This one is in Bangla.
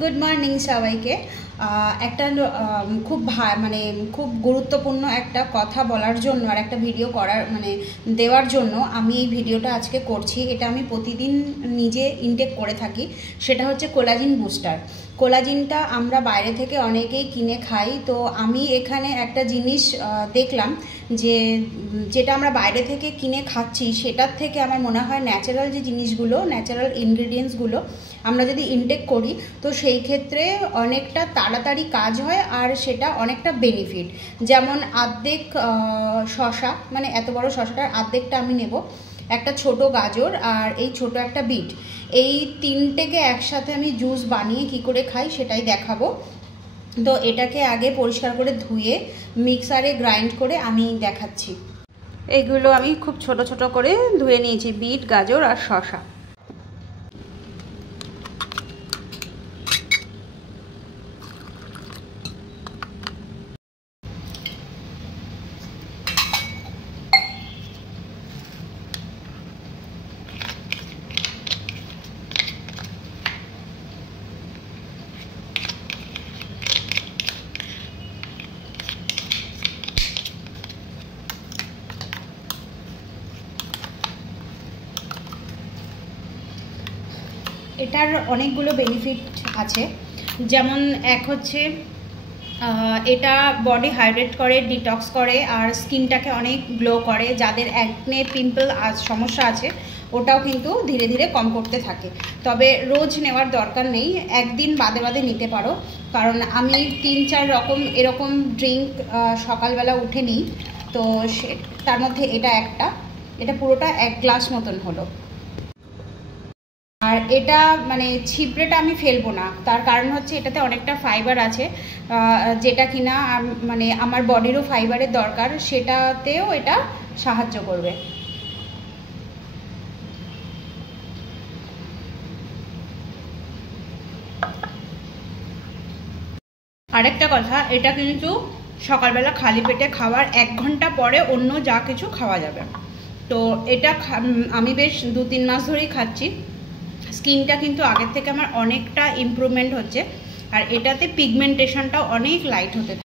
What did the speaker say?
গুড মর্নিং সবাইকে। একটা খুব গুরুত্বপূর্ণ একটা কথা বলার জন্য আর একটা ভিডিও করার দেওয়ার জন্য আমি এই ভিডিওটা আজকে করছি। এটা আমি প্রতিদিন নিজে ইনটেক করে থাকি। সেটা হচ্ছে কোলাজিন বুস্টার। কোলাজিনটা আমরা বাইরে থেকে অনেকেই কিনে খাই। তো আমি এখানে একটা জিনিস দেখলাম যে যেটা আমরা বাইরে থেকে কিনে খাচ্ছি সেটার থেকে আমার মনে হয় ন্যাচারাল যে জিনিসগুলো, ন্যাচারাল ইনগ্রিডিয়েন্টসগুলো আমরা যদি ইনটেক করি তো সেই ক্ষেত্রে অনেকটা তাড়াতাড়ি কাজ হয় আর সেটা অনেকটা বেনিফিট। যেমন অর্ধেক শশা, এত বড় শশাটার অর্ধেকটা আমি নেব, একটা ছোট গাজর আর এই ছোট একটা বিট, এই তিনটেকে একসাথে আমি জুস বানিয়ে কি করে খাই সেটাই দেখাবো। তো এটাকে আগে পরিষ্কার করে ধুয়ে মিক্সারে গ্রাইন্ড করে আমি দেখাচ্ছি। এইগুলো আমি খুব ছোট ছোট করে ধুয়ে নিয়েছি, বিট, গাজর আর শশা। এটার অনেকগুলো বেনিফিট আছে। যেমন এক হচ্ছে এটা বডি হাইড্রেট করে, ডিটক্স করে আর স্কিনটাকে অনেক গ্লো করে। যাদের অ্যাকনে, পিম্পল সমস্যা আছে ওটাও কিন্তু ধীরে ধীরে কম করতে থাকে। তবে রোজ নেওয়ার দরকার নেই, একদিন বাদে বাদে নিতে পারো। কারণ আমি 3-4 রকম এরকম ড্রিঙ্ক সকালবেলা উঠে নিই। তো তার মধ্যে এটা পুরোটা 1 গ্লাস মতন হলো। আর এটা ছিবড়েটা আমি ফেলবো না, তার কারণ হচ্ছে এটাতে অনেকটা ফাইবার আছে, যেটা কিনা আমার বডিরও ফাইবারের দরকার, সেটাতেও এটা সাহায্য করবে। আরেকটা কথা, এটা কিন্তু সকালবেলা খালি পেটে খাওয়ার 1 ঘন্টা পরে অন্য যা কিছু খাওয়া যাবে। তো এটা আমি বেশ 2-3 মাস ধরেই খাচ্ছি। স্কিনটা কিন্তু আগের থেকে আমার অনেকটা ইমপ্রুভমেন্ট হচ্ছে আর এটাতে পিগমেন্টেশনটাও অনেক লাইট হতে থাকে।